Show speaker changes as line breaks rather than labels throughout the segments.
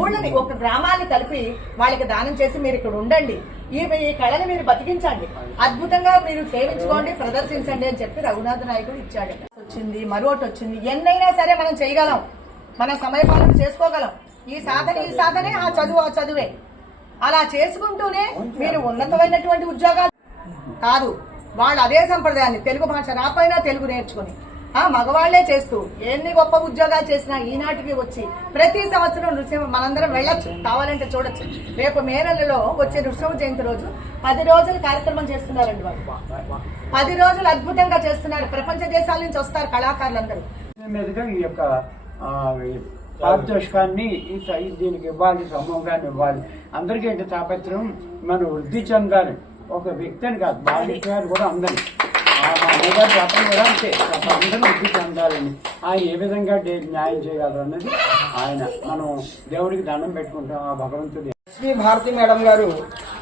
ఊళ్ళని ఒక గ్రామాన్ని కలిపి వాళ్ళకి దానం చేసి మీరు ఇక్కడ ఉండండి. ఈ ఈ కళని మీరు బతికించండి. అద్భుతంగా మీరు సేవించుకోండి ప్రదర్శించండి అని చెప్పి రఘునాథ నాయకుడు ఇచ్చాడు. వచ్చింది మరొకటి వచ్చింది. ఎన్నైనా సరే మనం చేయగలం. మన సమయపాలన చేసుకోగలం. ఈ సాధన ఈ సాధనే ఆ చదువు ఆ చదువే. అలా చేసుకుంటూనే మీరు ఉన్నతమైనటువంటి ఉద్యోగాలు కాదు. వాళ్ళు అదే సంప్రదాయాన్ని తెలుగు భాష రాపోయినా తెలుగు నేర్చుకుని మగవాళ్ళే చేస్తూ ఎన్ని గొప్ప ఉద్యోగాలు చేసినా ఈనాటికి వచ్చి ప్రతి సంవత్సరం నృసింహ మనందరం వెళ్ళొచ్చు కావాలంటే చూడొచ్చు. రేపు మే నెలలో వచ్చే నృసింహ జయంతి రోజు పది రోజులు కార్యక్రమం చేస్తున్నారండి వాళ్ళు. పది రోజులు అద్భుతంగా చేస్తున్నారు. ప్రపంచ దేశాల నుంచి వస్తారు కళాకారులందరూ.
మీదుగా ఈ యొక్క పారితోషికాన్ని ఈ దీనికి ఇవ్వాలి సమూహాన్ని ఇవ్వాలి. అందరికీ ఏంటి మనం వృద్ధి చెందాలి ఒక వ్యక్తిని కాదు బాలిక కూడా అందరికీ అమ్మగారి అతను కూడా అంతే అందరూ వృద్ధి చెందాలని ఆయన ఏ విధంగా డే- న్యాయం చేయగలరు అన్నది ఆయన మనం దేవుడికి దండం పెట్టుకుంటాం ఆ భగవంతుడి
శ్రీ భారతి మేడం గారు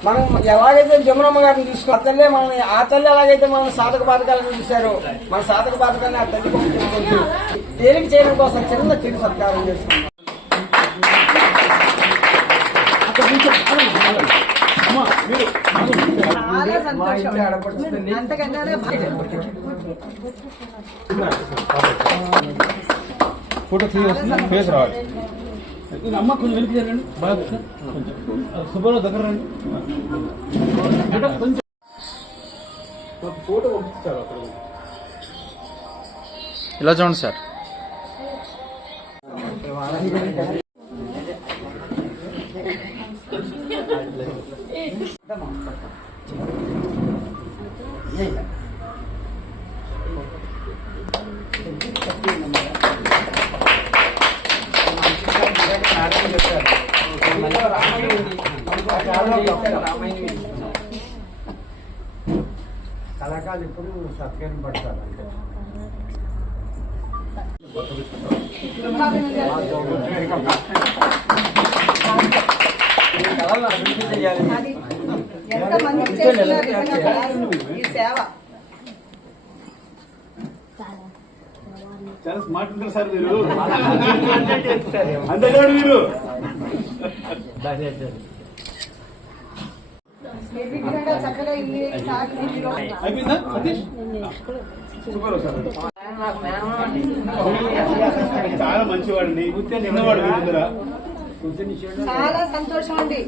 మనం ఎలాగైతే జమునమ్మ గారిని తీసుకుని ఆ మనల్ని ఆ తల్లి ఎలాగైతే మనం సాధక బాధకాలను చూశారో మన సాధక బాధకాన్ని ఆ తల్లి పంపించుకుంటూ తేలిక చేయడం కోసం చిన్న చిరు సత్కారం చేసుకుంటాం
ఫోటో తీయవస్తుంది ఫేస్ రావాలి. అమ్మ కొంచెం వెనక్కి జరగండి బాగా కొంచెం. సుబ్బారావు దగ్గర రండి. ఫోటో కొంచెం. ఫోటో పంపిస్తారు అక్కడ.
ఇలా చూడండి సార్.
కళాకారులు ఇప్పుడు సత్కారం పడతారు అంటే
కళలను అభివృద్ధి చేయాలి
అది ఎంత మందికి చేస్తున్నారు ఈ సేవ
చాలా స్మార్ట్ ఉంటారు సార్ మీరు. అంతేకాదు మీరు. చాలా మంచివాడిని చిన్నవాడు మీ దగ్గర.
చాలా సంతోషం అండి.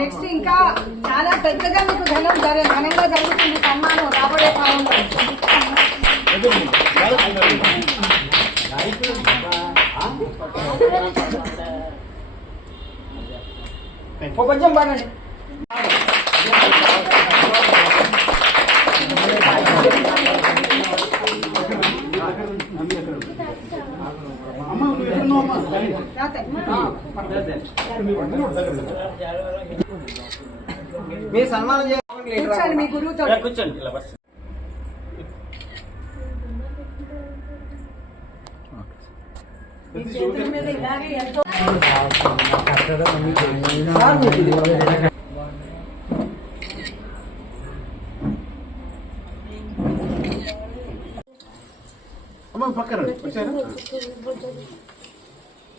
నెక్స్ట్ ఇంకా చాలా పెద్దగా మీకు ఘనం జర ఘనంగా జరుగుతుంది సన్మానం రాబోయే కాలంలో.
ఓ కొంచెం బాగండి
అమ్మ నువ్వు ఎక్కడున్నావు అమ్మా
రాతే.
మీరు సన్మానం చేయాలి
కూర్చోండి మీ గురువుతో.
కూర్చోండి ఇలా బస్.
మీ చేతుల మీద ఇలాగే ఎంతో
అమ్మ పక్కన వచ్చారా?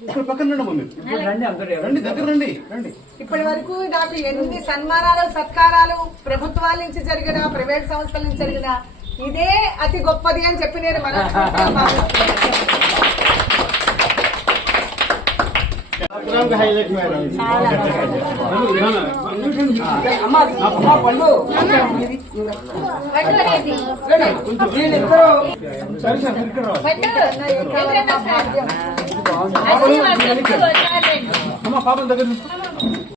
ఇక్కడ పక్కన రండి అమ్మ మీరు.
రండి అందరూ
రండి దగ్గర రండి. రండి.
ఇప్పటి వరకు నాకు ఎన్ని సన్మానాలు సత్కారాలు ప్రభుత్వాల నుంచి జరిగిన ప్రైవేట్ సంస్థల నుంచి జరిగిన ఇదే అతి గొప్పది అని చెప్పి నేను మనస్ఫూర్తిగా భావిస్తున్నాను
హైలైట్ మేడం
అమ్మ అమ్మ పళ్ళు వీళ్ళిద్దరూ
సరే సార్ మీరు ఇక్కడ రావాలి
సాధ్యం.
అమ్మ పాపం దగ్గర తీసుకో.